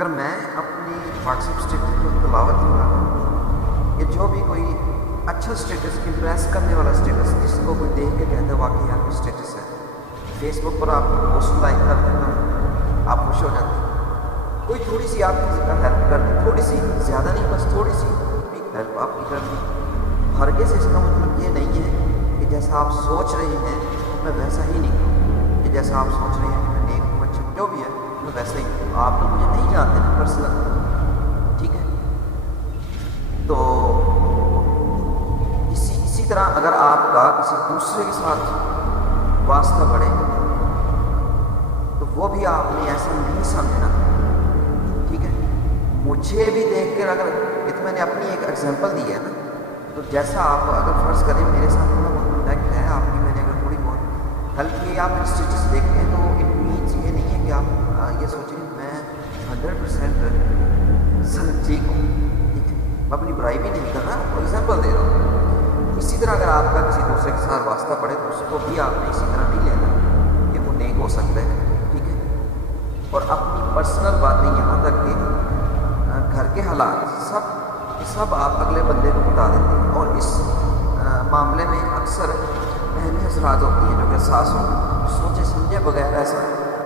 اگر میں اپنی واٹس ایپ اسٹیٹس کو تلاوت لگاتا ہوں یا جو بھی کوئی اچھا اسٹیٹس امپریس کرنے والا اسٹیٹس جس کو کوئی دیکھ کے کہتا ہے واقعی یار کوئی اسٹیٹس ہے، فیس بک پر آپ پوسٹ لائک کر دیتا ہوں، آپ خوش ہو جاتے ہیں، کوئی تھوڑی سی آپ کسی کا ہیلپ کر دیں، تھوڑی سی، زیادہ نہیں، بس تھوڑی سی بھی ہیلپ آپ کی کر دیں، ہرگز اس کا مطلب یہ نہیں ہے کہ جیسا آپ سوچ رہے ہیں میں ویسا ہی نہیں کروں، کہ جیسا آپ سوچ رہے ہیں کہ میں نیک ہوں، اچھا جو بھی ہے میں ویسا ہی ہوں۔ آپ تو مجھے نہیں جانتے نا پرسنل، ٹھیک ہے؟ تو اسی طرح اگر آپ کا کسی دوسرے کے ساتھ واسطہ بڑھے تو وہ بھی آپ نے ایسا نہیں سمجھنا، ٹھیک ہے؟ مجھے بھی دیکھ کر اگر یہ تو میں نے اپنی ایک ایگزامپل دی ہے نا، تو جیسا آپ اگر فرض کریں میرے ساتھ تھوڑا بہت کانٹیکٹ ہے آپ کی، میں نے اگر تھوڑی بہت ہیلپ کی، آپ اسٹیٹس دیکھتے ہیں تو اٹ مینس یہ نہیں ہے کہ آپ یہ سوچیں کہ میں 100% ٹھیک ہوں، ٹھیک ہے؟ میں اپنی برائی بھی نہیں کر رہا، ایگزامپل دے رہا ہوں۔ اسی طرح اگر آپ کا کسی دوسرے کے ساتھ واسطہ پڑے تو اس کو بھی آپ نے اسی طرح نہیں لینا کہ وہ نیک ہو سکتا ہے، ٹھیک ہے؟ اور اپنی پرسنل باتیں یہاں تک کہ گھر کے حالات سب آپ اگلے بندے کو بتا دیتے ہیں، اور اس معاملے میں اکثر بہنیں حضرات ہوتی ہیں جو کہ احساس سوچے سمجھے بغیر ایسا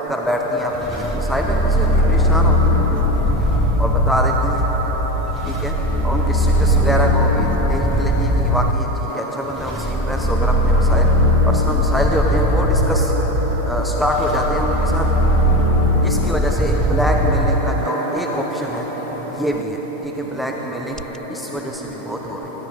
کر بیٹھتی ہیں، اپنے مسائل میں پھنسی ہوتی ہیں، پریشان ہوتی ہیں اور بتا دیتی ہیں، ٹھیک ہے؟ اور ان کے اسٹیٹس وغیرہ کو بھی دیکھ لیتی ہیں کہ واقعی ٹھیک ہے اچھا بندہ، ان سے امپریس ہو کر اپنے مسائل پرسنل مسائل جو ہوتے ہیں وہ ڈسکس اسٹارٹ ہو جاتے ہیں ان کے ساتھ، جس کی وجہ سے بلیک میلنگ کا جو ایک آپشن ہے یہ بھی ہے، ٹھیک ہے؟ بلیک میلنگ اس وجہ سے بھی بہت ہو رہی ہے۔